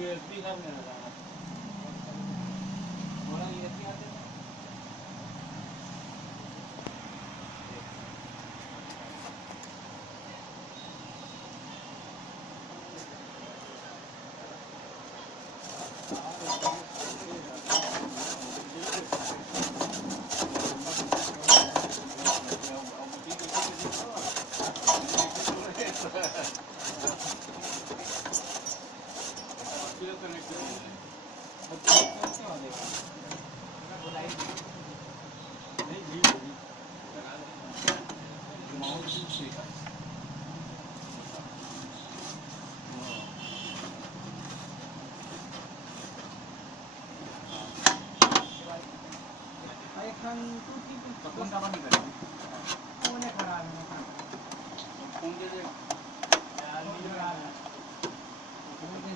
USB सब नहीं लगा बोला यूएसबी आते हैं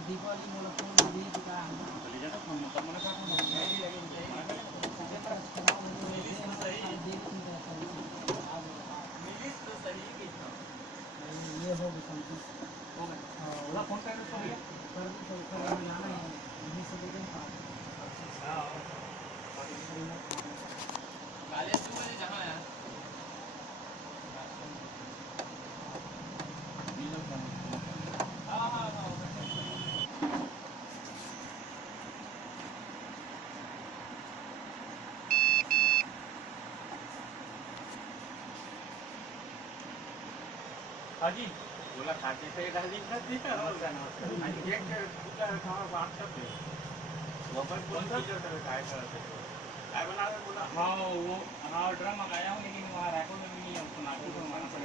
दीपावली मोला फोन दी का ये हो गया फोन कर जाना है इन्हीं से लेकर कॉलेज में जहाँ है हाजी बोला खाते से डाली खाती है और आणि एक कुठला खावा वाटत है वो पर कौन सा काय करते काय बना बोला हाँ वो हाँ ड्रम मंगाया हूँ लेकिन वहाँ रैकों में नहीं है उसको नाखून पर मारना पड़ेगा